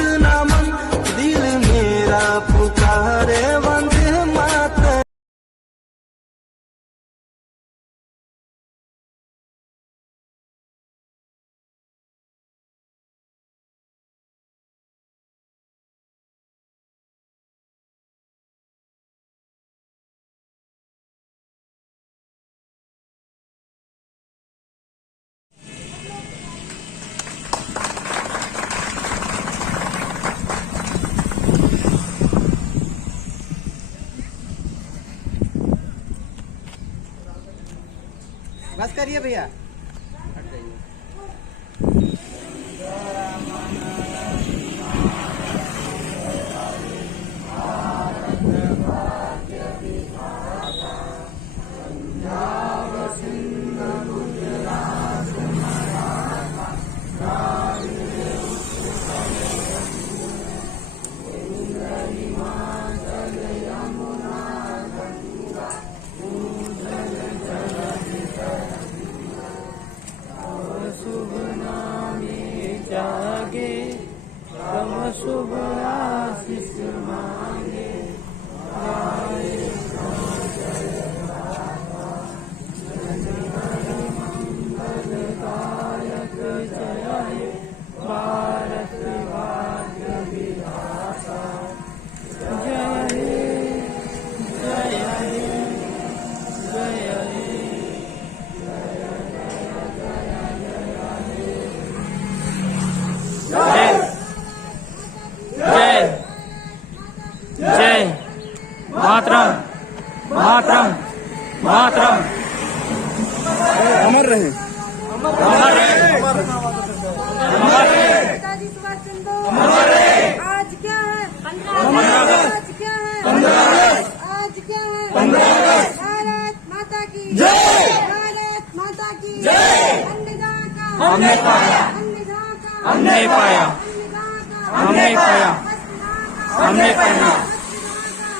कितना मन दिल मेरा पुकारे वंदे मातरम। बस करिए भैया। जागे तम शुभ आशीष मांगे। मंगलदायक जय हे भारत भाग्य विधाता। जय हे जय हे जय हे। जय जय जय मातरम मातरम मातरम। अमर रहे अमर रहे अमर रहे नेताजी सुभाष चंद्र बोस। अमर रहे। आज क्या है? 15 अगस्त। आज क्या है? 15 अगस्त। आज क्या है? 15 अगस्त। भारत माता की जय। भारत माता की जय। अन्नदान का हमने पाया अन्नदान का हमने पाया अन्नदान का हमने पाया वस्त्रदान का हमने पहना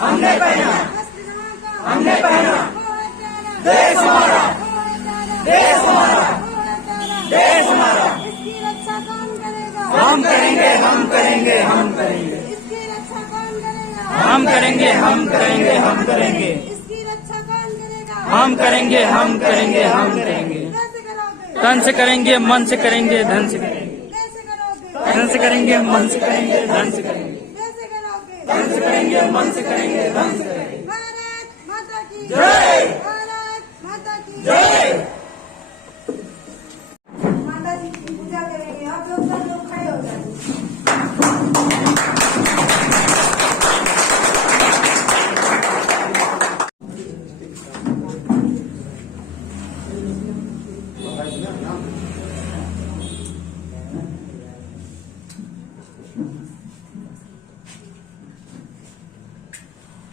हमने पहना वस्त्रदान का हमने पहना। वो है प्यारा देश हमारा वो है प्यारा देश हमारा वो है प्यारा देश हमारा। इसकी रक्षा कौन करेगा? हम करेंगे हम करेंगे हम करेंगे इसकी रक्षा कौन करेगा? हम करेंगे हम करेंगे हम करेंगे इसकी रक्षा कौन करेगा? हम करेंगे हम करेंगे हम करेंगे। कैसे करोगे? तन से करेंगे मन से करेंगे धन से करेंगे। कैसे करोगे? धन से करेंगे मन से करेंगे धन से करेंगे। कैसे करोगे? धन से करेंगे मन से करेंगे धन से करेंगे। भारत माता की जय। भारत माता की जय। माता जी की पूजा करेंगे। आप लोग सब लोग खड़े हो जाएंगे।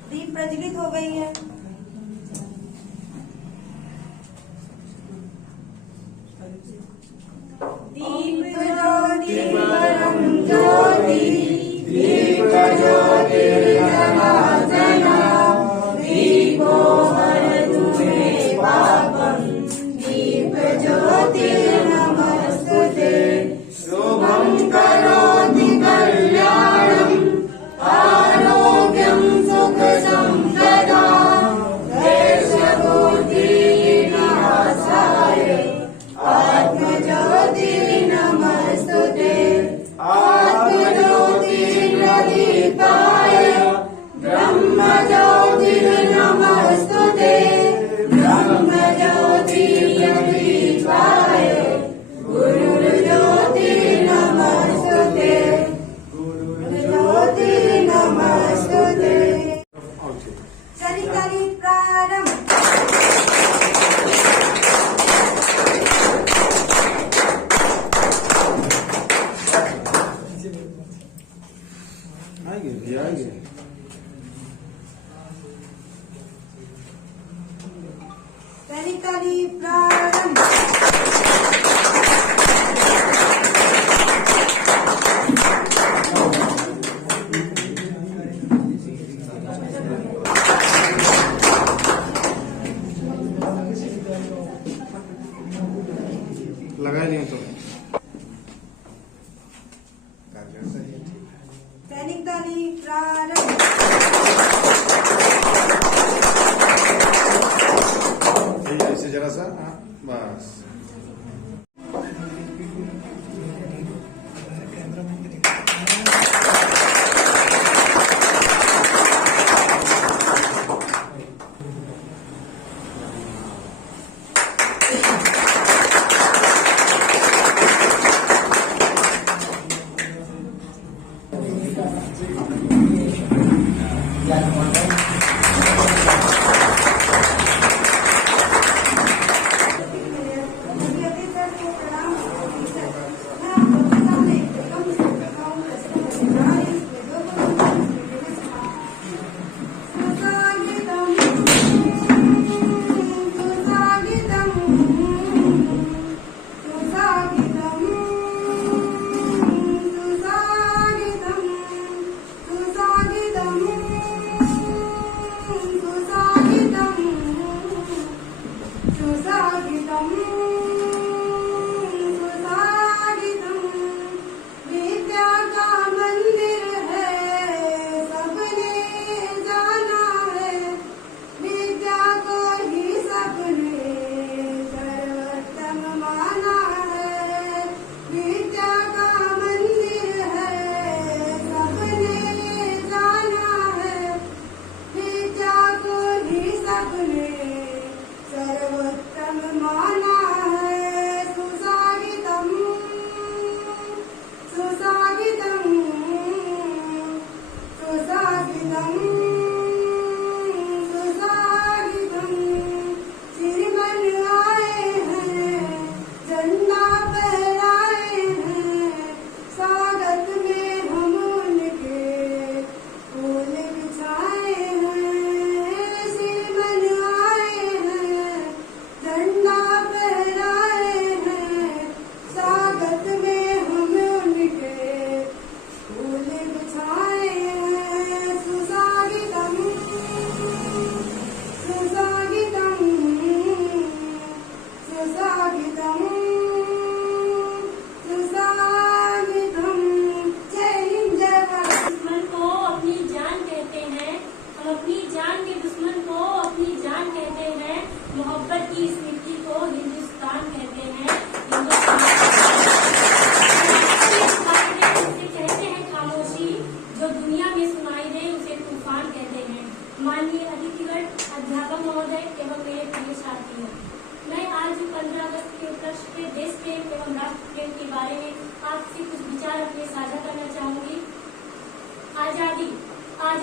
दीप प्रज्वलित हो गई है। दीप ज्योति परम ज्योति दीप ज्योति जनार्दना दीपो हरतु मे पापम दीप ज्योति नमस्तुते शुभं करोति कल्याणं आरोग्यं सुख संपदा देशभूतिविनाशाय आत्मज्योति नमस्तुते आत्मज्योतिर्प्रदीपाय ब्रह्मज्योति नमस्तुते ब्रह्मज्योतिर्प्रदीपाय गुरुर्ज्योति नमस्तुते गुरुज्योति नमस्तुते। चलितली प्रारंभ। आएंगे चलितली प्रारंभ। लगा लिया तो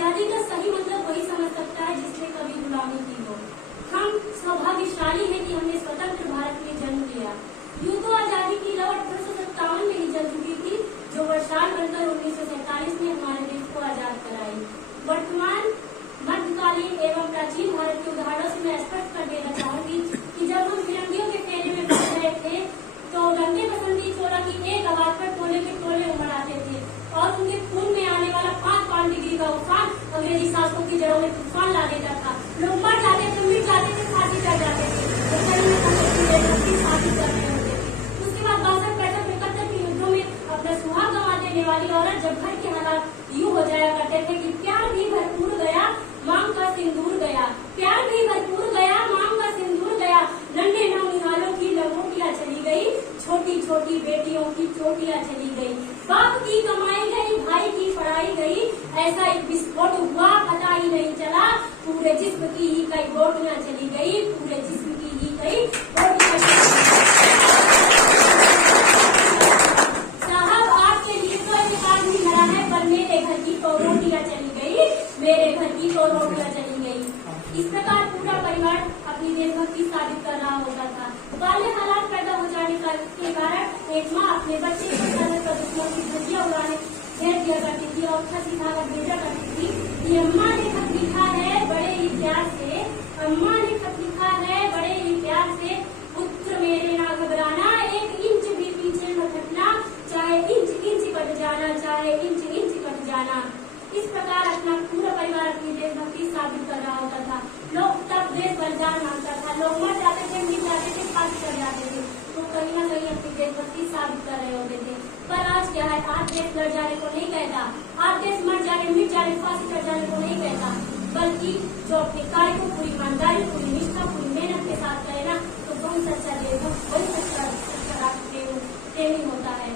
आजादी का सही मतलब वही समझ सकता है जिसने कभी गुलामी की हो। हम सौभाग्यशाली हैं कि हमने स्वतंत्र भारत में जन्म लिया। यूं तो आजादी की लौ 1857 में ही जल चुकी थी, जो वर्षाल बनकर 1947 में हमारे देश को आजाद कराई। वर्तमान मध्यकालीन एवं प्राचीन भारत के उदाहरणों से मैं स्पष्ट कर देना चाहूंगी कि जब हम फिरंगियों के फेरे में पड़ रहे थे तो रंगे बसंती चोला की एक आवाज पर टोले के टोले उमड़ आते थे और उनके खून में आने वाला 5 डिग्री का उफान अंग्रेजी शासकों की जड़ों में तूफान ला देता था। लोग मर जाते थे, मिट जाते थे, फांसी चढ़ जाते थे, फांसी चढ़ रहे होते थे। उसके बाद 62, 65, 71 के युद्धों में अपना सुहाग गंवा देने वाली औरत जब घर के हालात यूं हो जाया करते थे कि प्यार भी भरपूर गया, मांग का सिंदूर गया, प्यार भी भरपूर गया, मांग का सिंदूर गया, नन्हे नौनिहालों की लंगोटियां चली गई, छोटी छोटी बेटियों की चोटियां चली गई, बाप की कमाई गई, भाई की पढ़ाई गई, ऐसा एक विस्फोट हुआ पता ही नहीं चला, पूरे जिस्म की ही कई बोटियां चली गई, पूरे जिस्म की ही कई बोटियां चली गई। साहब आपके लिए तो इंतजार नहीं लड़ा है, पर मेरे घर की तो रोटियां चली गई, मेरे घर की तो रोटियां चली गई। इस प्रकार पूरा परिवार अपनी देशभक्ति साबित कर रहा होता था। वाले हालात पैदा हो जाने के कारण एक माँ अपने बच्चे को दुश्मनों की धज्जियां उड़ाने भेज दिया करती थी और खत लिखाकर भेजा करती थी कि अम्मा ने खत लिखा है बड़े ही प्यार से, अम्मा ने खत लिखा है बड़े ही प्यार से, पुत्र मेरे ना घबराना, 1 इंच भी पीछे न हटना, चाहे इंच इंच कट जाना, चाहे इंच इंच कट जाना। इस प्रकार अपना पूरा परिवार अपनी देशभक्ति साबित कर रहा होता था। लोग तब देश बलिदान मांगता था, लोग मर जाते थे, मिट जाते थे, फांसी चढ़ जाते थे, तो कहीं न कहीं अपनी देशभक्ति साबित कर रहे होते थे। पर आज क्या है, आज देश लड़ जाने को नहीं कहता, आज देश मर जाने, मिट जाने, फांसी चढ़ जाने को नहीं कहता, बल्कि जो अपने कार्य को पूरी ईमानदारी, पूरी निष्ठा, पूरी मेहनत के साथ करे ना, तो वही सच्चा देशभक्त, वही सच्चा प्रेमी होता है।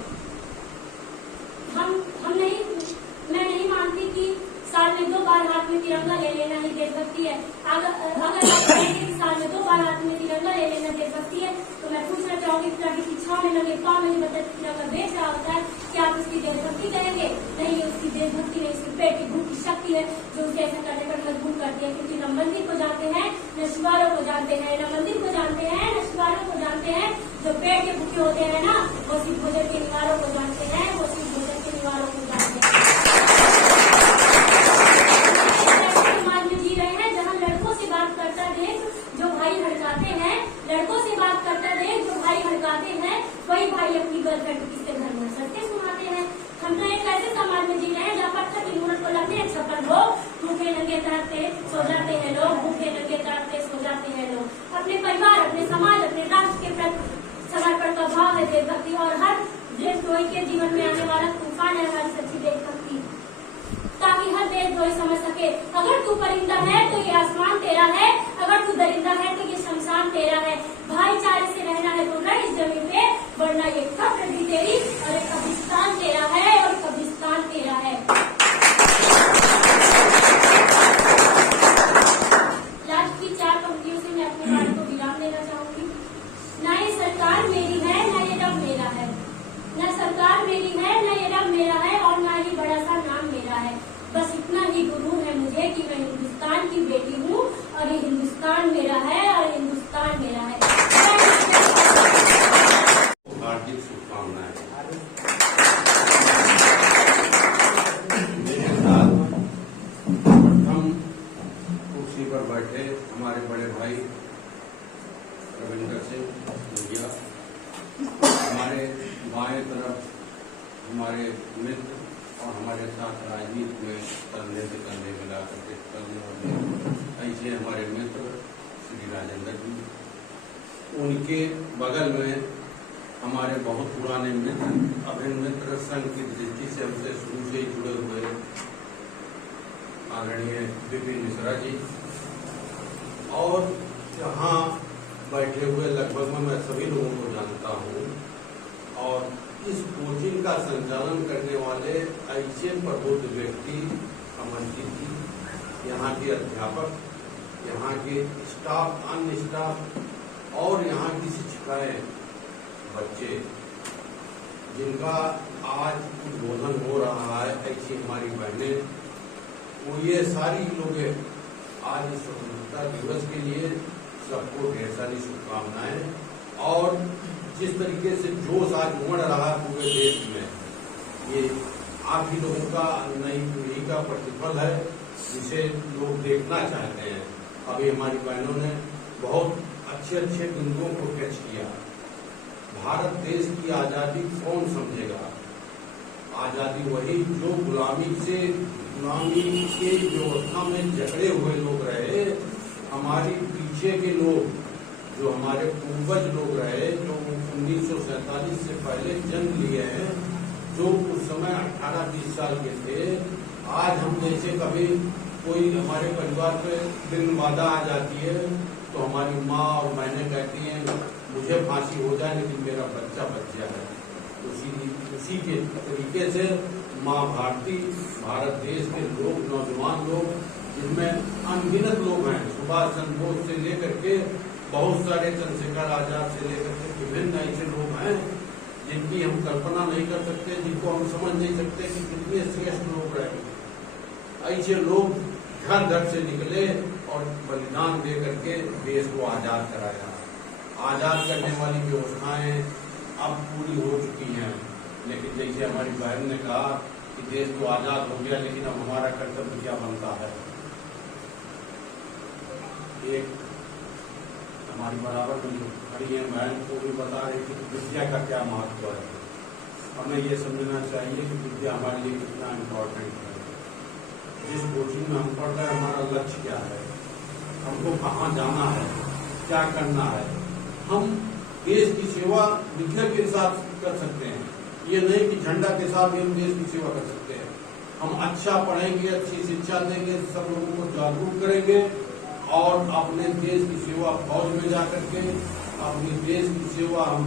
मैं नहीं मानती कि साल में 2 बार हाथ में तिरंगा ले लेना ही देशभक्ति है। अगर आप कहेंगे कि साल में 2 बार हाथ में तिरंगा ले लेना देशभक्ति है, तो मैं पूछना चाहूंगी कि शिक्षा में लगे पाँव में बच्चा तिरंगा बेच रहा होता है, क्या आप उसकी देशभक्ति कहेंगे? नहीं, उसकी देशभक्ति नहीं, उसकी पेट की भूख की शक्ति है जो उसे ऐसा करने पर मजबूर करती है। क्योंकि न मंदिर को जानते हैं, न शिवारों को जानते हैं, न मंदिर को जानते हैं, न शिवारों को जानते हैं। जो पेट के भूखे होते हैं ना, वो सिर्फ भोजन के निवारों को जानते हैं, वो सिर्फ भोजन के निवारों को जानते हैं। समाज में जी रहे हैं जहाँ लड़कों से बात करता देख जो भाई हड़काते हैं, लड़कों से बात करता देख जो भाई हड़काते हैं, वही भाई अपनी गर्लफ्रेंड किसके घर में सत्य सुनाते हैं। हम तो एक ऐसे समाज में जी रहे हैं जहाँ पत्थर की मूर्त को लगते हैं छप्पर लोग, भूखे नंगे तड़पते सो जाते हैं लोग, भूखे नंगे तड़पते सो जाते हैं लोग। अपने परिवार, अपने समाज, अपने राष्ट्र के प्रति समर्पण का भाव है देशभक्ति, और हर देशद्रोही के जीवन में आने वाला तूफान है हमारी सच्ची देशभक्ति, ताकि हर देशद्रोही समझ सके अगर तू परिंदा है तो ये आसमान तेरा है, अगर तू दरिंदा है तो ये शमशान तेरा है। भाईचारे से रहना है तो रह इस जमीन पे, वरना ये कब्र भी तेरी और ये कब्रिस्तान तेरा है, और कब्रिस्तान तेरा है। लास्ट की 4 पंक्तियों से मैं अपने बारे को विराम देना चाहूंगी। ना ये सरकार मेरी है, ना ये रब मेरा है, न सरकार मेरी है, न ये रब मेरा है, और ना ही बड़ा सा नाम मेरा है। बस इतना ही गुरूर है मुझे कि मैं हिंदुस्तान की बेटी हूँ, और ये हिंदुस्तान मेरा है, और हिंदुस्तान मेरा है। हार्दिक शुभकामनाएं। हम कुर्सी पर बैठे हमारे बड़े भाई रविंदर सिंह भैया, हमारे बाएं तरफ हमारे मित्र और हमारे साथ राजनीति में कंधे से कंधे मिला करके चलने वाले ऐसे हमारे मित्र श्री राजेंद्र जी, उनके बगल में हमारे बहुत पुराने मित्र, अभिन्न मित्र, संघ की दृष्टि से हमसे शुरू से ही जुड़े हुए आदरणीय विपिन मिश्रा जी, और यहाँ बैठे हुए लगभग मैं सभी लोगों को जानता हूँ, और इस कोचिंग का संचालन करने वाले ऐसे प्रबुद्ध व्यक्ति, समझती थी, यहाँ के अध्यापक, यहाँ के स्टाफ, अन्य स्टाफ और यहाँ की शिक्षिकाएं, बच्चे जिनका आज उद्बोधन हो रहा है, ऐसी हमारी बहनें वो ये सारी लोग आज स्वतंत्रता दिवस के लिए सबको ढेर सारी शुभकामनाएं। और जिस तरीके से जोश आज उमड़ रहा पूरे देश में, ये आप ही लोगों का, नई पीढ़ी का प्रतिफल है, जिसे लोग देखना चाहते हैं। अभी हमारी बहनों ने बहुत अच्छे अच्छे बिंदुओं को टच किया। भारत देश की आजादी कौन समझेगा? आजादी वही जो गुलामी के व्यवस्था में जकड़े हुए लोग रहे। हमारी पीछे के लोग, जो हमारे पूर्वज लोग रहे, जो 1947 से पहले जन्म लिए हैं, जो उस समय 18-20 साल के थे। आज हम जैसे कभी कोई हमारे परिवार पे दिन बाधा आ जाती है तो हमारी माँ और बहनें कहती हैं मुझे फांसी हो जाए लेकिन मेरा बच्चा बच जाए। उसी के तरीके से माँ भारती, भारत देश के लोग, नौजवान लोग, जिनमें अनगिनत लोग हैं, सुभाष चंद्र बोस से लेकर के बहुत सारे, चंद्रशेखर आजाद से लेकर के विभिन्न ऐसे लोग हैं जिनकी हम कल्पना नहीं कर सकते, जिनको हम समझ नहीं सकते कि कितने श्रेष्ठ लोग रहे। ऐसे लोग घर घर से निकले और बलिदान दे करके देश को आजाद कराया। आजाद करने वाली व्यवस्थाएं अब पूरी हो चुकी हैं, लेकिन जैसे हमारी बहन ने कहा कि देश तो आजाद हो गया, लेकिन अब हमारा कर्तव्य क्या बनता है। एक हमारी बराबर में खड़ी है बहन को भी बता रही थी कि विद्या का क्या महत्व है। हमें ये समझना चाहिए कि विद्या हमारे लिए कितना इम्पोर्टेंट है। जिस कोचिंग में हम पढ़ रहे हैं, हमारा लक्ष्य क्या है, हमको कहाँ जाना है, क्या करना है। हम देश की सेवा विद्या के साथ कर सकते हैं। ये नहीं कि झंडा के साथ भी हम देश की सेवा कर सकते हैं। हम अच्छा पढ़ेंगे, अच्छी शिक्षा देंगे, सब लोगों को जागरूक करेंगे और अपने देश की सेवा फौज में जाकर के, अपने देश की सेवा हम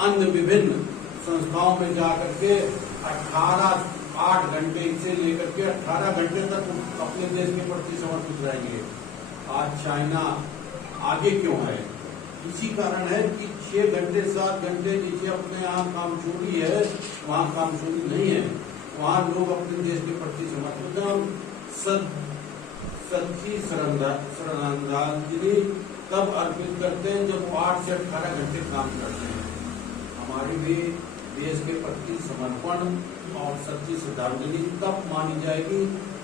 अन्य विभिन्न संस्थाओं में जाकर के 8 घंटे से लेकर के 18 घंटे तक अपने देश के प्रति समर्पित रहेंगे। आज चाइना आगे क्यों है? इसी कारण है कि 6 घंटे 7 घंटे नीचे अपने यहाँ कामचोरी है, वहाँ कामचोरी नहीं है। वहाँ लोग अपने देश के प्रति समर्पित हैं। सच्ची श्रद्धांजलि तब अर्पित करते हैं जब वो 8 से 18 घंटे काम करते हैं। हमारी भी देश के प्रति समर्पण और सच्ची श्रद्धांजलि तब मानी जाएगी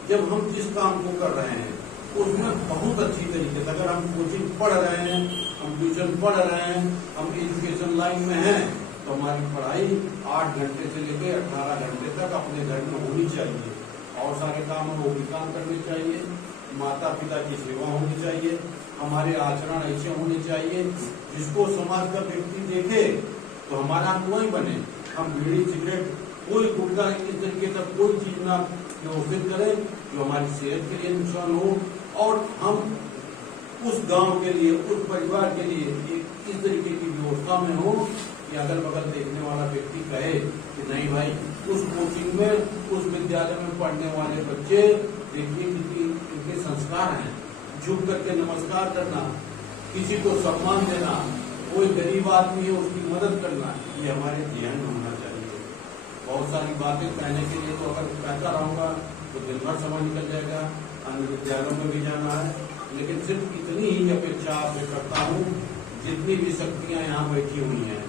जब हम जिस काम को कर रहे हैं उसमें बहुत अच्छी तरीके से, अगर हम कोचिंग पढ़ रहे हैं, हम ट्यूशन पढ़ रहे हैं, हम एजुकेशन लाइन में हैं, तो हमारी पढ़ाई 8 घंटे से लेकर 18 घंटे तक अपने घर में होनी चाहिए। और सारे काम वो भी काम करने चाहिए। माता पिता की सेवा होनी चाहिए। हमारे आचरण ऐसे होने चाहिए जिसको समाज का व्यक्ति देखे तो हमारा अनुयायी बने। हम बीड़ी सिगरेट कोई गुटखा इस तरीके का कोई चीज ना व्यवस्थित करें जो हमारी सेहत के लिए नुकसान हो, और हम उस गांव के लिए, उस परिवार के लिए एक इस तरीके की व्यवस्था में हो कि अगल बगल देखने वाला व्यक्ति कहे कि नहीं भाई, उस कोचिंग में, उस विद्यालय में पढ़ने वाले बच्चे देखिए कितनी इनके संस्कार हैं। झुक करके नमस्कार करना, किसी को सम्मान देना, कोई गरीब आदमी है उसकी मदद करना, ये हमारे ध्यान में होना चाहिए। बहुत सारी बातें कहने के लिए तो अगर कहता रहूंगा तो दिन भर समय निकल जाएगा। अन्य विद्यालयों में भी जाना है, लेकिन सिर्फ इतनी ही अपेक्षा आपसे करता हूँ, जितनी भी शक्तियाँ यहाँ बैठी हुई हैं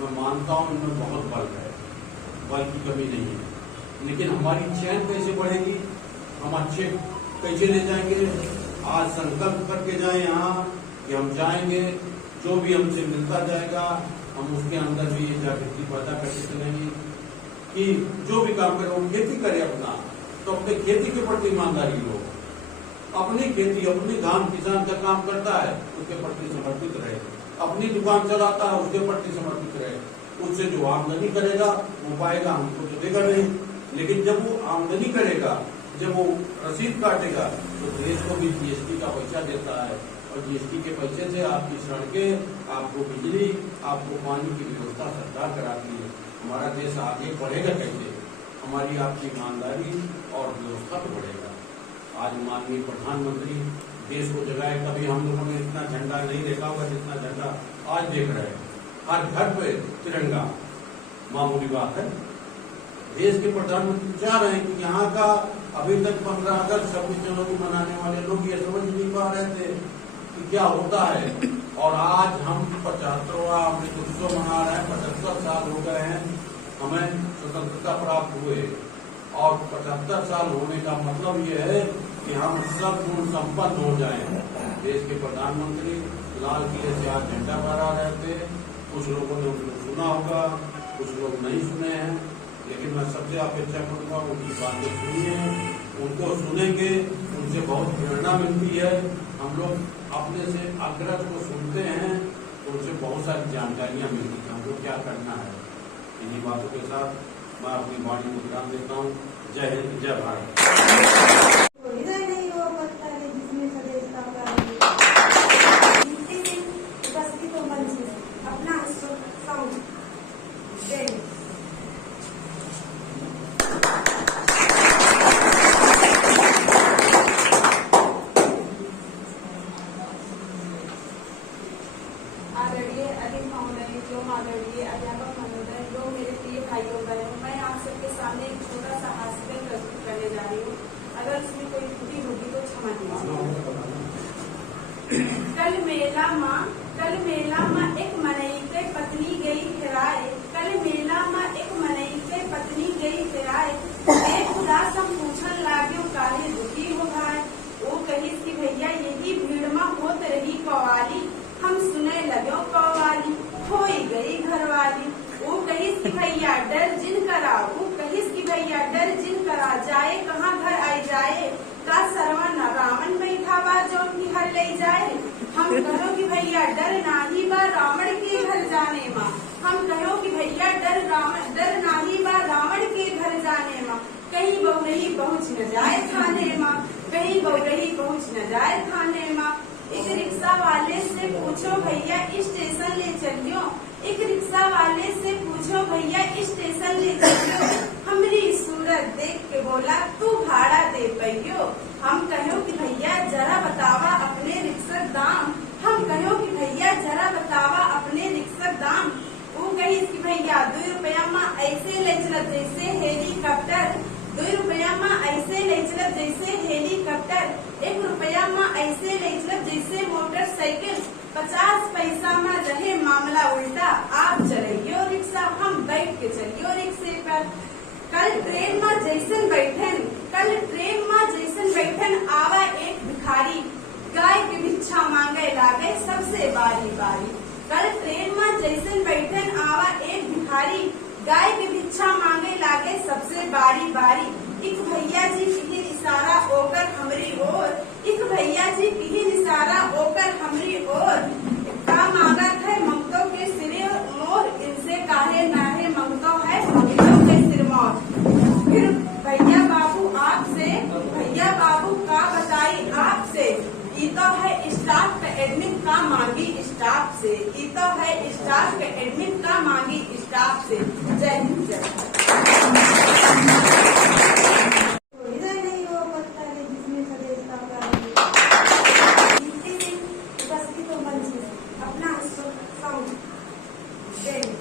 मैं मानता हूँ इनमें बहुत बल है, बल की कमी नहीं है। लेकिन हमारी चैन कैसे बढ़ेगी, हम अच्छे कैसे ले जाएंगे? आज संकल्प करके जाए यहाँ कि हम जाएंगे, जो भी हमसे मिलता जाएगा हम उसके अंदर भी ये जागृति पैदा करके चलेंगे कि जो भी काम करे वो खेती करे अपना, तो अपने खेती के प्रति ईमानदारी लो। अपनी खेती, अपनी धान किसान का काम करता है उसके प्रति समर्पित रहे। अपनी दुकान चलाता है उसके प्रति समर्पित रहे। उससे जो आमदनी करेगा वो पाएगा, हमको तो देगा नहीं। लेकिन जब वो आमदनी करेगा, जब वो रसीद काटेगा तो देश को भी जीएसटी का पैसा देता है, और जीएसटी के पैसे से आपकी सड़कें, आपको बिजली, आपको पानी की व्यवस्था सरकार कराती है। हमारा देश आगे बढ़ेगा कैसे? हमारी आपकी ईमानदारी और व्यवस्था तो बढ़ेगा। आज माननीय प्रधानमंत्री देश को जगाए, कभी हम लोगों ने इतना झंडा नहीं देखा होगा जितना झंडा आज देख रहे हैं। हर घर पे तिरंगा मामूली बात है। देश के प्रधानमंत्री चाह रहे हैं कि यहाँ का अभी तक 15 अगस्त 26 जनवरी मनाने वाले लोग ये समझ नहीं पा रहे थे कि क्या होता है। और आज हम 75वां अमृत उत्सव मना रहे हैं। 75 साल हो गए हैं हमें स्वतंत्रता प्राप्त हुए, और 75 साल होने का मतलब ये है कि हम सब गुण संपन्न हो जाएं। देश के प्रधानमंत्री लाल किले से आज झंडा फहरा रहे थे। कुछ लोगों ने उनको सुना होगा, कुछ लोग नहीं सुने हैं, लेकिन मैं सबसे अपेक्षा करूंगा उनकी बातें सुनिए, उनको सुनेंगे, उनसे बहुत प्रेरणा मिलती है। हम लोग अपने से अग्रज को सुनते हैं तो उनसे बहुत सारी जानकारियां मिलती हैं हमको क्या करना है। इन्हीं बातों के साथ मैं अपनी वाणी को विराम देता हूँ। जय हिंद, जय भारत। हृदय नहीं वो पत्ता है जिसमें स्वदेश का प्राण है। गिनती से उपस्थित हो मंच में अपना साउंड जय हिंद। आदरणीय अधिक महोदय, जो आदरणीय अध्यापक महोदय, जो मेरे प्रिय भाइयों बहनों, मैं आप सबके सामने एक छोटा सा हास्य प्रस्तुत करने जा रही हूँ। अगर उसमें कोई त्रुटि होगी तो क्षमा कीजिए। कल मेला माँ एक मनई के पत्नी गई हेराए। कल मेला माँ एक मनई के पत्नी गई हेराए। एक उदास हम पूछन लाग्यो काहे दुखी हो भाई। वो कही कि भैया यही भीड़ माँ होत रही कवाली। हम सुने लगो कवाली खोई गई घरवाली। वो कहिस कि भैया डर जिन करा, वो कहिस कि भैया डर जिन करा, जाए कहाँ घर आई जाए। का सरवन रावण बैठा बा जो की हर ले जाए। हम कहो कि भैया डर नाही बा रावण के घर जाने माँ। हम कहो कि भैया डर नाही बा रावण के घर जाने माँ। कहीं बहुरही पहुँच न जाए थाने माँ, कहीं बहुरही पहुँच न जाए थाने माँ। एक रिक्शा वाले से पूछो भैया स्टेशन ले चलियो। एक रिक्शा वाले से पूछो भैया स्टेशन ले चलियो। हमारी सूरत देख के बोला तू भाड़ा दे पैयो। हम कहो कि भैया जरा बतावा अपने रिक्शा दाम। हम कहो कि भैया जरा बतावा अपने रिक्शा दाम। वो कही कि भैया 2 रुपया माँ ऐसे ले चलत जैसे हेलीकॉप्टर। 2 रुपया माँ ऐसे ले चलत जैसे हेलीकॉप्टर। 1 रुपया माँ ऐसे ले चलत जैसे मोटरसाइकिल। 50 पैसा में रहे मामला उल्टा। आप चलियो रिक्शा, हम बैठ के चलियो रिक्शे पर। कल ट्रेन में जैसन बैठन आवा एक भिखारी। गाय की भिक्षा मांगे लागे सबसे बारी बारी। कल ट्रेन में जैसन बैठन आवा एक भिखारी। गाय की भिक्षा मांगे लागे सबसे बारी बारी। एक भैया जी की इशारा होकर हमरी ओर। एक भैया जी की इशारा होकर हमरी ओर। का मांगत है मंगतों के सिरे मोर। इनसे काहे नाहे मंगतो है मंगतों के सिर मोर। फिर भैया बाबू का बताई आपसे। ये तो है स्टाफ का एडमिन का मांगी स्टाफ से। ये तो है स्टाफ का एडमिन का मांगी स्टाफ से। जय हिंद, जय हृदय नहीं वो पत्ता है जिसमें स्वदेश का प्राण है। गिनती से उपस्थित हो मंच में अपना साउंड जय हिंद।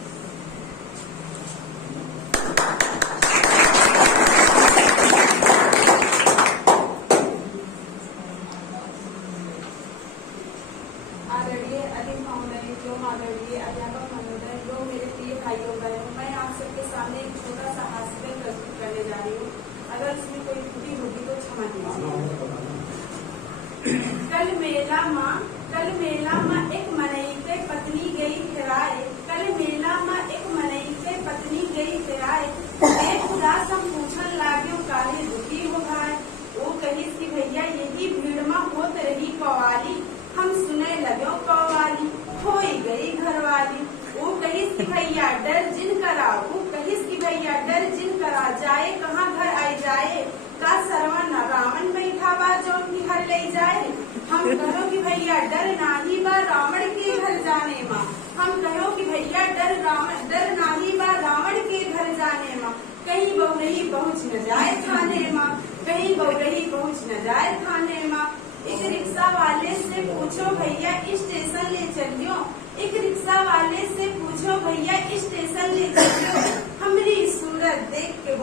आदरणीय अधिक महोदय, जो आदरणीय अध्यापक महोदय, जो मेरे प्रिय भाइयों बहनों, मैं आप सबके सामने एक छोटा सा हास्य प्रस्तुत करने जा रही हूँ। अगर उसमें कोई त्रुटि होगी तो क्षमा कीजिए। कल मेला माँ एक मनई के पत्नी गई हेराए। कल मेला माँ एक मनई के पत्नी गई हेराए। एक उदास हम पूछन लाग्यो काहे दुखी हो भाई। वो कही कि भैया यही भीड़ माँ होत रही कवाली। हम सुने लगो कवाली खोई गई घरवाली। वो कहिस कि भैया डर जिन करा, वो कहिस कि भैया डर जिन करा, जाए कहाँ घर आई जाए। का सरवन रावण बैठा बा जो की हर ले जाए। हम कहो कि भैया डर नाही बा रावण के घर जाने माँ। हम कहो कि भैया डर नाही बा रावण के घर जाने माँ। कहीं बहुरही पहुँच न जाए थाने माँ, कहीं बहुरही पहुँच न जाए थाने माँ। एक रिक्शा वाले से पूछो भैया स्टेशन ले चलियो। एक रिक्शा वाले से पूछो भैया स्टेशन ले चलियो। हमारी सूरत देख के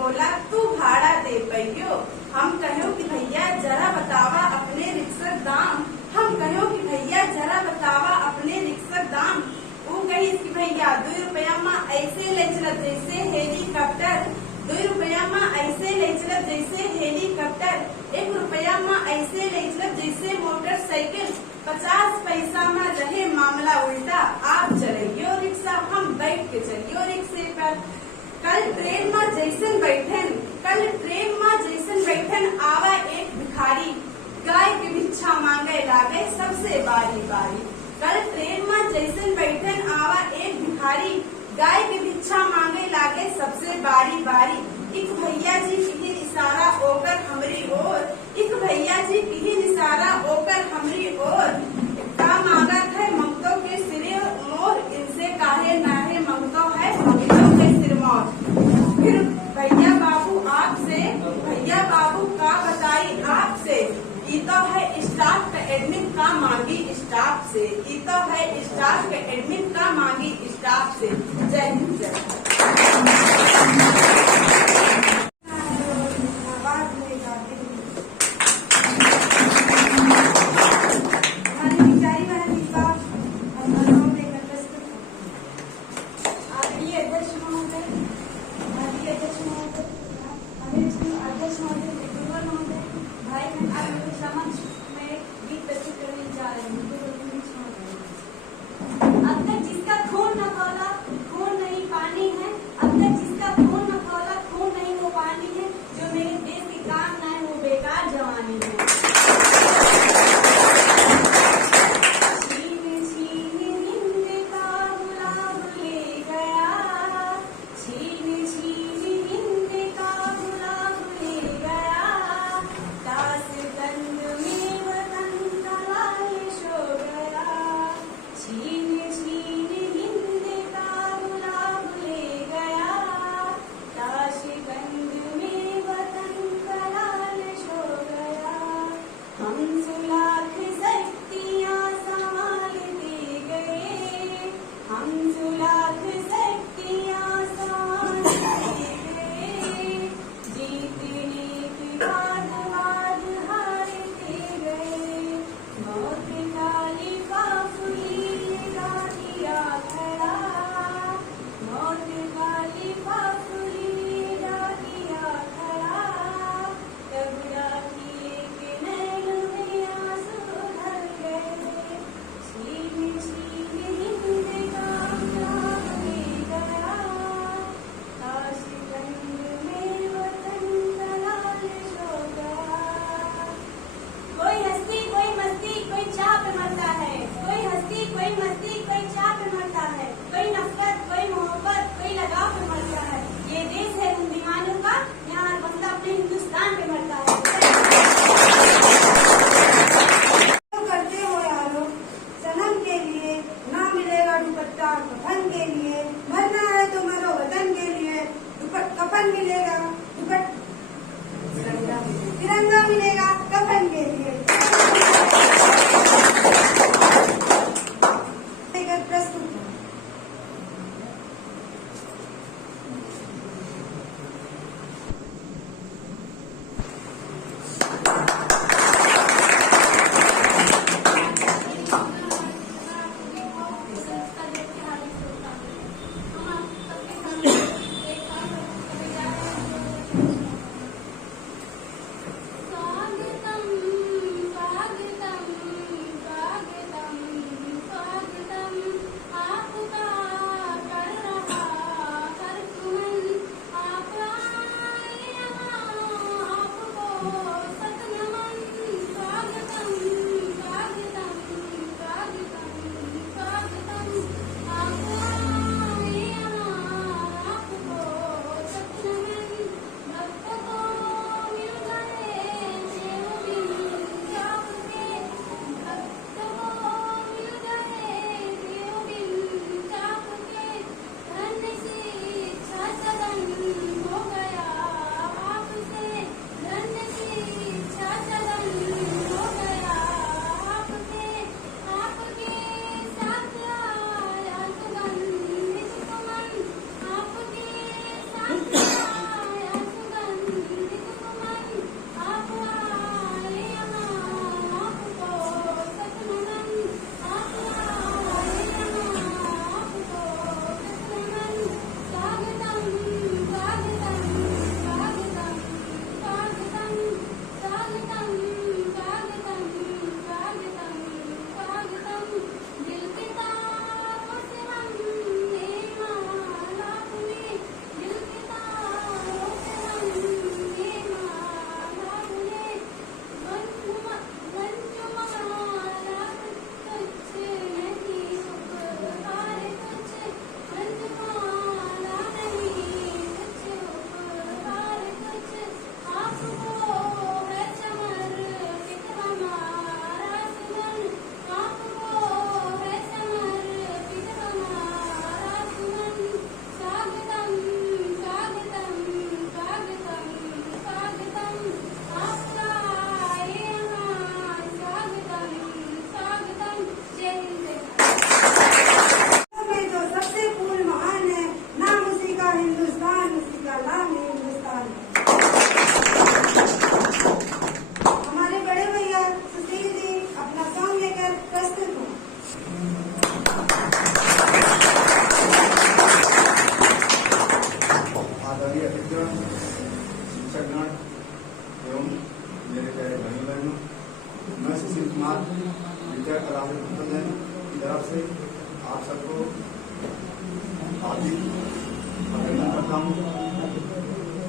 चलत जैसे हेलीकॉप्टर, 2 रुपया में ऐसे ले चलत जैसे हेलीकॉप्टर, 1 रुपया में ऐसे ले चलत जैसे मोटरसाइकिल, 50 पैसा में रहे मामला उल्टा, आप चलियो रिक्शा हम बैठ के चलियो रिक्शे पर। कल ट्रेन में जैसन बैठन आवा एक भिखारी, गाय की भिक्षा मांगे लागे सबसे बारी बारी। कल ट्रेन में जैसन बैठन आवा एक भिखारी, गाय की भिक्षा मांगे लागे सबसे बारी बारी। एक भैया जी की इशारा ओकर हमरी ओर, एक भैया जी की इशारा ओकर हमरी ओर, का मांगत है ममतों के सिरे मोर, इनसे काहे नाहे ममतों है ममतों के सिर मोर। फिर भैया बाबू का बताई आपसे, ई तो है स्टाफ का एडमिन का मांगी स्टाफ से, ई तो है स्टाफ का एडमिन का मांगी स्टाफ से। जय हिंद जय भारत।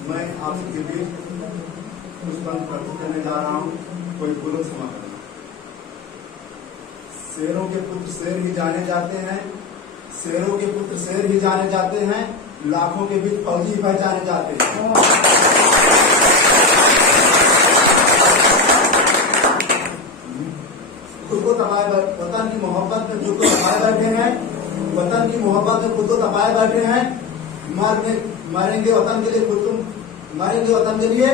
मैं आप सबके बीच पुष्पांजलि प्रस्तुत करने जा रहा हूँ। कोई पूर्व क्षमा करना। शेरों के पुत्र शेर ही जाने जाते हैं, शेरों के पुत्र शेर ही जाने जाते हैं, लाखों के बीच फौजी ही पहचाने जाते हैं। खुद को दबाए वतन की मोहब्बत में खुद को दबाए बैठे हैं, वतन की मोहब्बत में खुद को दबाए बैठे हैं। मारेंगे वतन के लिए खुद को मारेंगे वतन के लिए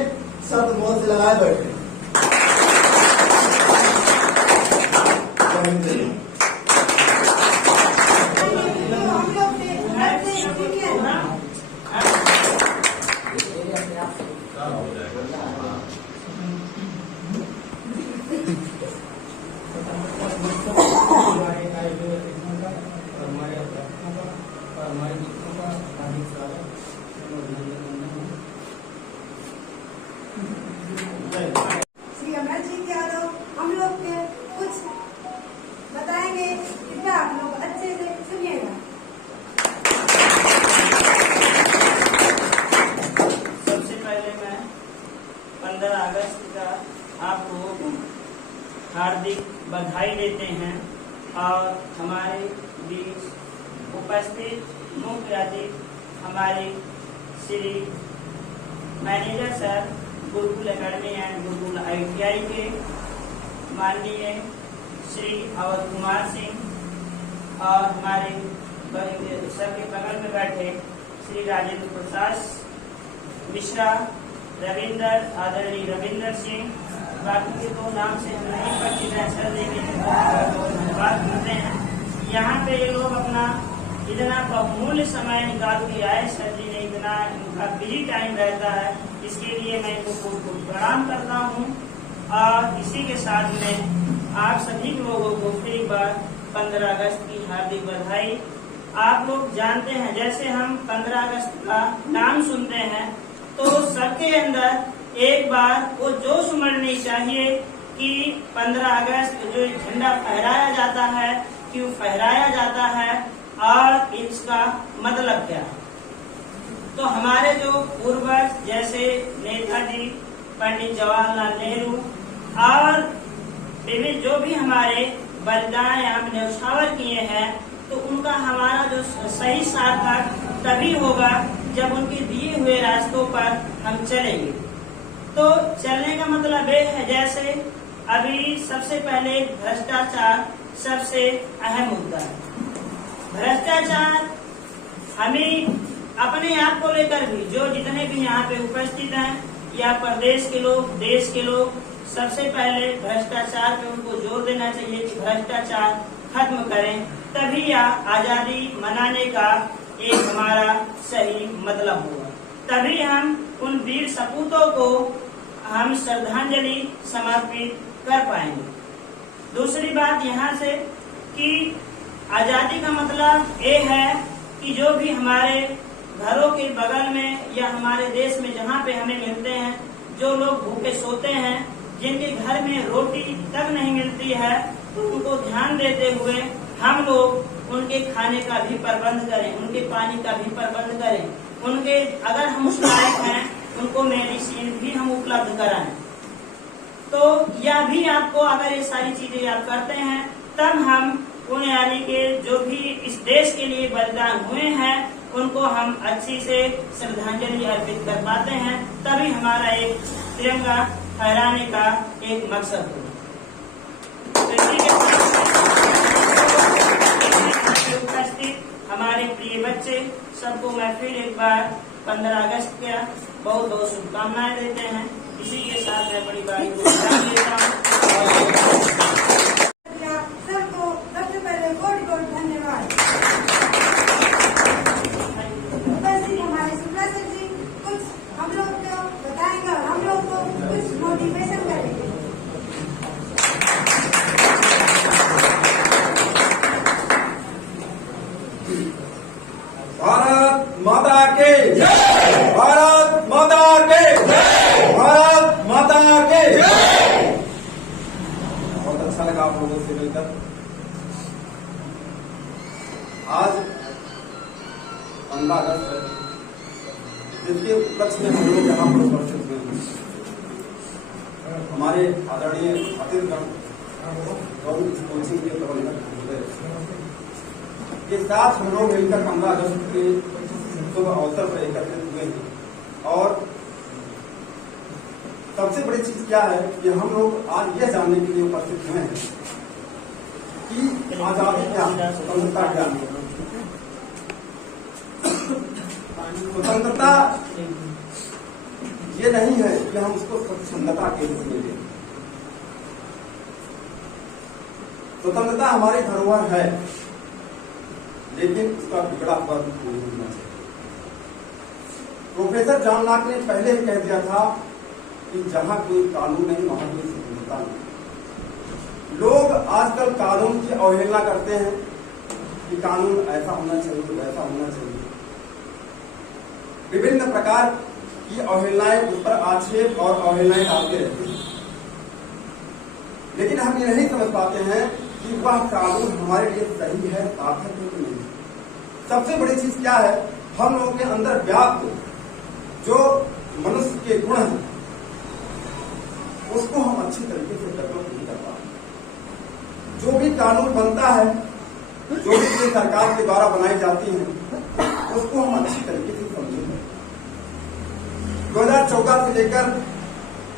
शब्द मौत से लगाए बैठे हैं। श्री अमरजीत यादव हम लोग के कुछ बताएंगे, कृपया आप लोग अच्छे से सुनिएगा। सबसे पहले मैं 15 अगस्त का आपको हार्दिक बधाई देते हैं और हमारे बीच उपस्थित मुख्य अतिथि हमारे Shri manager sir Gurukul academy and Gurukul ITI के माननीय श्री अवध कुमार सिंह और हमारे सर के बगल में बैठे श्री राजेंद्र प्रसाद मिश्रा, रविंदर आदरणीय रविंदर सिंह, बाकी के दो नाम से हम नहीं परिचित हैं सर, लेकिन बात करते हैं। यहाँ पे ये लोग अपना इतना बहुमूल्य समय निकाल के आए, सर जी ने इतना उनका बिजी टाइम रहता है, इसके लिए मैं इनको प्रणाम करता हूँ। और इसी के साथ में आप सभी लोगों को फिर एक बार 15 अगस्त की हार्दिक बधाई। आप लोग जानते हैं, जैसे हम 15 अगस्त का नाम सुनते हैं तो सबके अंदर एक बार वो जोश उमड़नी चाहिए कि 15 अगस्त जो झंडा फहराया जाता है, क्यों फहराया जाता है और इसका मतलब क्या है। तो हमारे जो पूर्वज जैसे नेताजी, पंडित जवाहरलाल नेहरू और विभिन्न जो भी हमारे बलिदान हमने न्यौछावर किए हैं, तो उनका हमारा जो सही सार्थक तभी होगा जब उनके दिए हुए रास्तों पर हम चलेंगे। तो चलने का मतलब ये है, जैसे अभी सबसे पहले भ्रष्टाचार सबसे अहम मुद्दा है। भ्रष्टाचार हमें अपने आप को लेकर भी, जो जितने भी यहाँ पे उपस्थित हैं या प्रदेश के लोग, देश के लोग, सबसे पहले भ्रष्टाचार पे उनको जोर देना चाहिए कि भ्रष्टाचार खत्म करें, तभी आजादी मनाने का एक हमारा सही मतलब होगा। तभी हम उन वीर सपूतों को हम श्रद्धांजलि समर्पित कर पाएंगे। दूसरी बात यहाँ से कि आजादी का मतलब ये है कि जो भी हमारे घरों के बगल में या हमारे देश में जहाँ पे हमें मिलते हैं, जो लोग भूखे सोते हैं, जिनके घर में रोटी तक नहीं मिलती है, तो उनको ध्यान देते हुए हम लोग उनके खाने का भी प्रबंध करें, उनके पानी का भी प्रबंध करें, उनके अगर हम उस लायक हैं उनको मेडिसिन भी हम उपलब्ध कराएं। तो यह भी आपको अगर ये सारी चीजें आप करते हैं, तब हम उन यानी के जो भी इस देश के लिए बलिदान हुए हैं उनको हम अच्छी से श्रद्धांजलि अर्पित कर पाते हैं। तभी हमारा एक तिरंगा फहराने का एक मकसद होगा। तो इसी के साथ उपस्थित हमारे प्रिय बच्चे सबको मैं फिर एक बार 15 अगस्त का बहुत बहुत शुभकामनाएं देते हैं। इसी के साथ मैं बड़ी बारी को विराम देता हूँ। सबको सबसे पहले कोटि कोटि धन्यवाद। उपस्थित हमारे शुक्ला सर जी कुछ हम लोग को बताएंगे और हम लोग को कुछ मोटिवेशन करेंगे। भारत माता के जय, भारत माता के जय, भारत माता के जय। बहुत अच्छा जिसके उपलक्ष्य में हम लोग यहाँ पर उपस्थित हुए हैं। हमारे आदरणीय छत्तीसगढ़ कोचिंग के प्रबंधक के साथ हम लोग मिलकर 15 अगस्त के शुभ अवसर पर एकत्रित हुए हैं। और सबसे बड़ी चीज क्या है कि हम लोग आज यह जानने के लिए उपस्थित हुए हैं कि आजादी क्या, स्वतंत्रता क्या। स्वतंत्रता ये नहीं है कि हम उसको स्वच्छंदता के रूप में लें। स्वतंत्रता हमारी धरोहर है, लेकिन उसका बिगड़ा हुआ नहीं होना चाहिए। प्रोफेसर जॉन लॉक ने पहले ही कह दिया था कि जहां कोई कानून नहीं वहां कोई स्वतंत्रता नहीं। लोग आजकल कानून की अवहेलना करते हैं कि कानून ऐसा होना चाहिए, वैसा होना चाहिए। विभिन्न प्रकार की अवहेलनाएं, उस पर आक्षेप और अवहेलनाएं डालते रहते हैं, लेकिन हम ये नहीं समझ पाते हैं कि वह कानून हमारे लिए सही है, सार्थक है कि नहीं। सबसे बड़ी चीज क्या है, हम लोगों के अंदर व्याप्त जो मनुष्य के गुण हैं उसको हम अच्छी तरीके से डेवलप नहीं कर पाते। जो भी कानून बनता है, जो भी चीजें सरकार के द्वारा बनाई जाती हैं, उसको हम अच्छी तरीके से समझें। 2014 से लेकर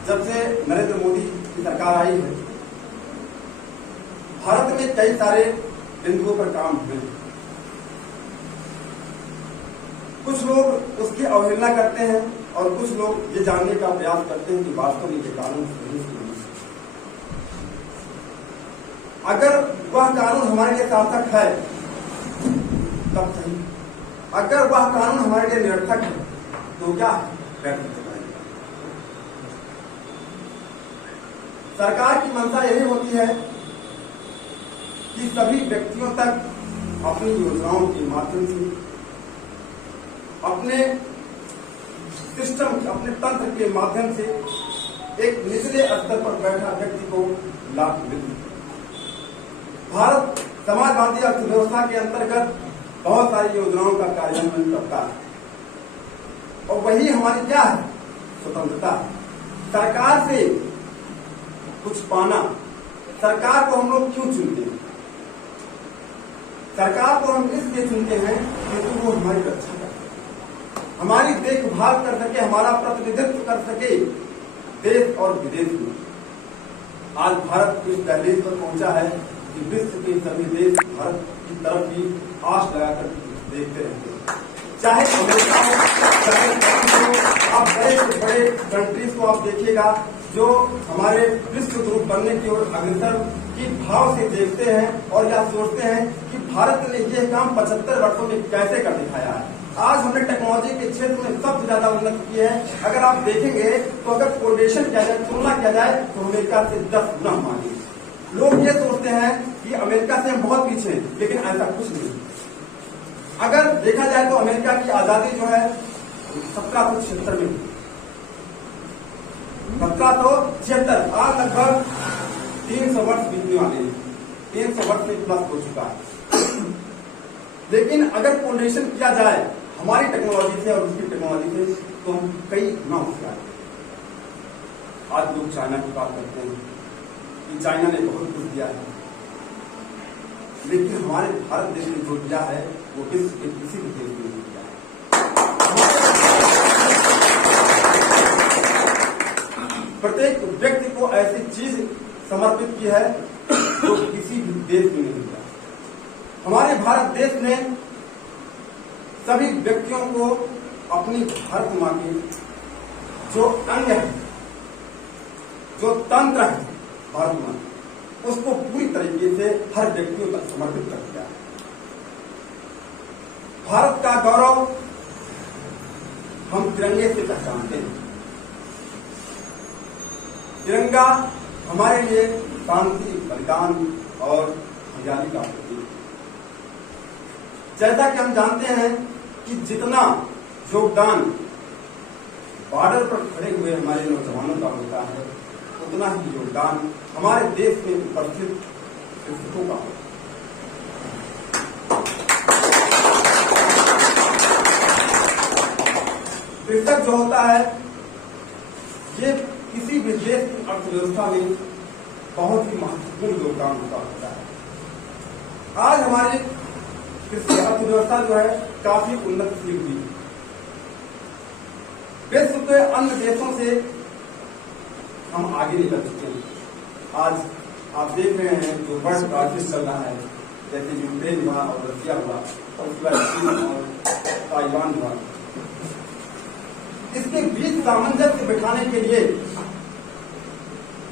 जब से नरेंद्र मोदी की सरकार आई है, भारत में कई सारे बिंदुओं पर काम हुए। कुछ लोग उसकी अवहेलना करते हैं और कुछ लोग ये जानने का प्रयास करते हैं कि वास्तव में ये कानून सही है। अगर वह कानून हमारे लिए सार्थक है तब सही, अगर वह कानून हमारे लिए निरर्थक है तो क्या है, सरकार की मंशा यही होती है कि सभी व्यक्तियों तक अपनी योजनाओं के माध्यम से, अपने सिस्टम, अपने तंत्र के माध्यम से एक निचले स्तर पर बैठा व्यक्ति को लाभ मिले। भारत समाजवादी अर्थव्यवस्था के अंतर्गत बहुत सारी योजनाओं का कार्यान्वयन करता है और वही हमारी क्या है, स्वतंत्रता। सरकार से कुछ पाना, सरकार को हम लोग क्यों चुनते हैं? सरकार को हम इसलिए चुनते हैं क्योंकि वो हमारी रक्षा करते हैं, हमारी देखभाल कर सके, हमारा प्रतिनिधित्व कर सके देश और विदेश में। आज भारत इस दहलीज पर पहुंचा है कि विश्व के सभी देश भारत की तरफ ही आस लगाकर देखते रहते हैं। चाहे अमेरिका हो, चाहे आप बड़े से बड़े कंट्रीज को आप देखिएगा जो हमारे विश्व गुरु बनने की ओर अग्रसर की भाव से देखते हैं और यह सोचते हैं कि भारत ने यह काम 75 वर्षों में कैसे कर दिखाया है। आज हमने टेक्नोलॉजी के क्षेत्र में सबसे ज्यादा उन्नति की है। अगर आप देखेंगे तो अगर कोरिलेशन किया जाए, तुलना किया जाए तो अमेरिका से 10 गुना हमारी। लोग ये सोचते हैं कि अमेरिका से हम बहुत पीछे हैं, लेकिन ऐसा कुछ नहीं। अगर देखा जाए तो अमेरिका की आजादी जो है 1776 में, 1776, आज लगभग 300 वर्ष बीतने वाले हैं, 300 वर्ष में प्लस हो चुका है। लेकिन अगर कोरिलेशन किया जाए हमारी टेक्नोलॉजी से और उसकी टेक्नोलॉजी से तो हम कई गुना होशियार हैं। आज लोग चाइना की बात करते हैं कि चाइना ने बहुत कुछ दिया है, लेकिन हमारे भारत देश ने जो दिया है वो विश्व के किसी भी देश में नहीं दिया है। प्रत्येक व्यक्ति को ऐसी चीज समर्पित की है जो किसी भी देश में नहीं दिया। हमारे भारत देश ने सभी व्यक्तियों को अपनी भारत मां के जो अंग है, जो तंत्र है भारत मां, उसको पूरी तरीके से हर व्यक्तियों तक समर्पित कर दिया है। भारत का गौरव हम तिरंगे से पहचानते हैं। तिरंगा हमारे लिए शांति, बलिदान और हरियाली का प्रतीक है। जैसा कि हम जानते हैं कि जितना योगदान बॉर्डर पर खड़े हुए हमारे नौजवानों का होता है, उतना ही योगदान हमारे देश में उपस्थित शिक्षकों का होता है। कृषक जो होता है ये किसी भी देश की अर्थव्यवस्था में बहुत ही महत्वपूर्ण योगदान होता है। आज हमारी कृषि अर्थव्यवस्था जो है काफी उन्नतशील हुई है। विश्व के अन्य देशों से हम आगे निकल चुके हैं। आज आप देख रहे हैं जो वर्ल्ड क्राइसिस चल रहा है, जैसे यूक्रेन हुआ और रशिया हुआ और उसके बाद चीन और ताइवान हुआ, इसके बीच सामंजस्य बिठाने के लिए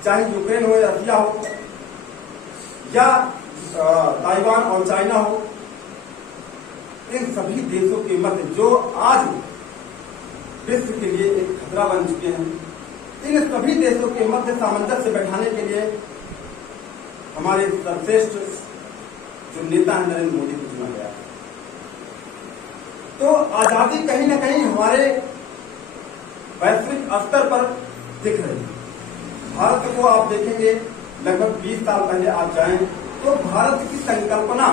चाहे यूक्रेन हो या रशिया हो या ताइवान और चाइना हो, इन सभी देशों के मध्य जो आज विश्व के लिए एक खतरा बन चुके हैं, इन सभी देशों के मध्य सामंजस्य बैठाने के लिए हमारे सर्वश्रेष्ठ जो नेता हैं नरेंद्र मोदी को चुना गया। तो आजादी कहीं ना कहीं हमारे वैश्विक स्तर पर दिख रही है। भारत को आप देखेंगे लगभग 20 साल पहले आप जाएं तो भारत की संकल्पना,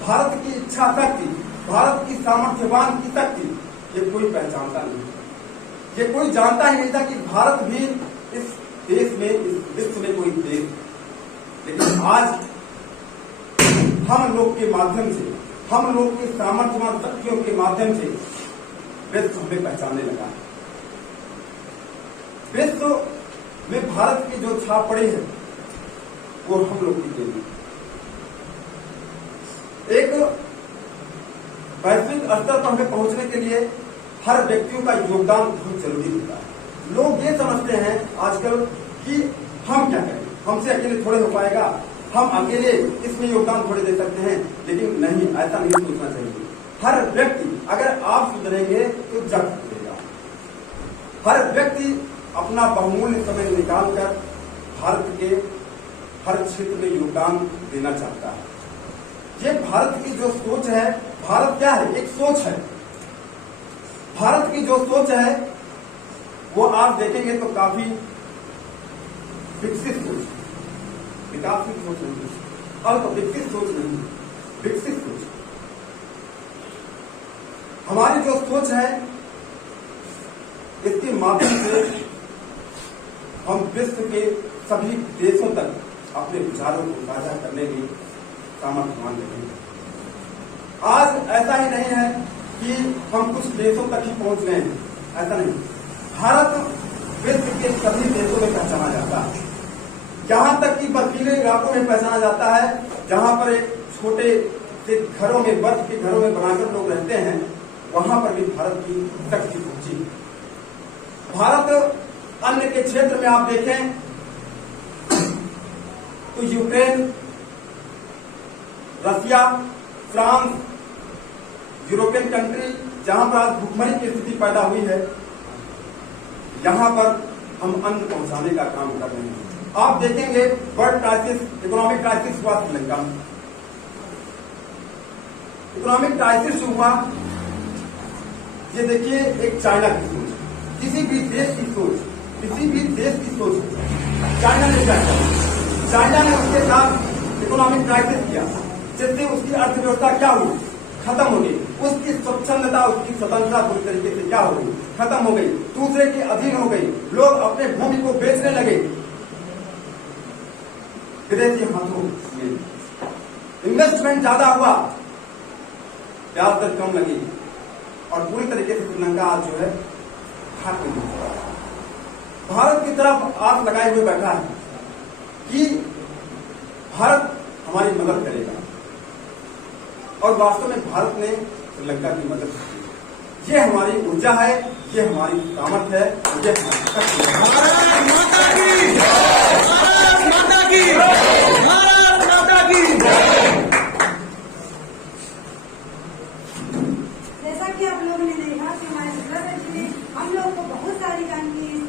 भारत की इच्छा शक्ति, भारत की सामर्थ्यवान की शक्ति ये कोई पहचानता नहीं, ये कोई जानता ही नहीं था कि भारत भी इस देश में, इस विश्व में कोई देश। लेकिन आज हम लोग के माध्यम से, हम लोग की सामर्थ्यवान शक्तियों के माध्यम से विश्व हमें पहचानने लगा है। विश्व में भारत की जो छाप पड़ी है वो हम लोग की देन है। एक वैश्विक स्तर पर हमें पहुंचने के लिए हर व्यक्तियों का योगदान बहुत जरूरी होता है। लोग ये समझते हैं आजकल कि हम क्या करें, हमसे अकेले थोड़े हो पाएगा, हम अकेले इसमें योगदान थोड़े दे सकते हैं, लेकिन नहीं, ऐसा नहीं सोचना चाहिए। हर व्यक्ति, अगर आप सुधरेंगे तो जग सुधरेगा। हर व्यक्ति अपना बहुमूल्य समय निकालकर भारत के हर क्षेत्र में योगदान देना चाहता है। ये भारत की जो सोच है, भारत क्या है, एक सोच है। भारत की जो सोच है वो आप देखेंगे तो काफी विकसित सोच, विकासशील सोच नहीं, अल्प विकसित सोच नहीं, विकसित सोच। हमारी जो सोच है इसके माध्यम से हम विश्व के सभी देशों तक अपने विचारों को साझा करने की सामर्थ्यवान रहेंगे। आज ऐसा ही नहीं है कि हम कुछ देशों तक ही पहुंच गए हैं, ऐसा नहीं। भारत विश्व के सभी देशों में पहचाना जाता है, यहां तक कि बर्फीले इलाकों में पहचाना जाता है, जहां पर एक छोटे से घरों में, बर्फ के घरों में बनाकर लोग रहते हैं, वहां पर भी भारत की शक्ति पहुंची। भारत अन्य के क्षेत्र में आप देखें तो Ukraine, Russia, France, European country, जहां पर आज भूखमरी की स्थिति पैदा हुई है, यहां पर हम अन्न पहुंचाने का काम कर रहे हैं। आप देखेंगे वर्ल्ड क्राइसिस, इकोनॉमिक क्राइसिस हुआ श्रीलंका में। इकोनॉमिक क्राइसिस हुआ, ये देखिए एक चाइना की सोच, किसी भी देश की सोच, किसी भी देश की सोच। चाइना ने क्या किया? चाइना ने उसके साथ इकोनॉमिक क्राइसिस किया, जिससे उसकी अर्थव्यवस्था क्या हुई, खत्म हो गई। उसकी स्वच्छंदता, उसकी स्वतंत्रता पूरी तरीके से क्या हो गई, खत्म हो गई, दूसरे के अधीन हो गई। लोग अपने भूमि को बेचने लगे विदेशी हाथों में, इन्वेस्टमेंट ज्यादा हुआ, ब्याज दर कम लगी और पूरी तरीके से श्रीलंका आज जो है खाते में भारत की तरफ आस लगाए हुए बैठा है कि भारत हमारी मदद करेगा, और वास्तव में भारत ने श्रीलंका की मदद की। ये हमारी ऊर्जा है, ये हमारी सामर्थ्य है, ये जैसा कि आप लोगों ने देखा कि हमारे सुब्रत जी ने हम लोग को बहुत सारी जानकारी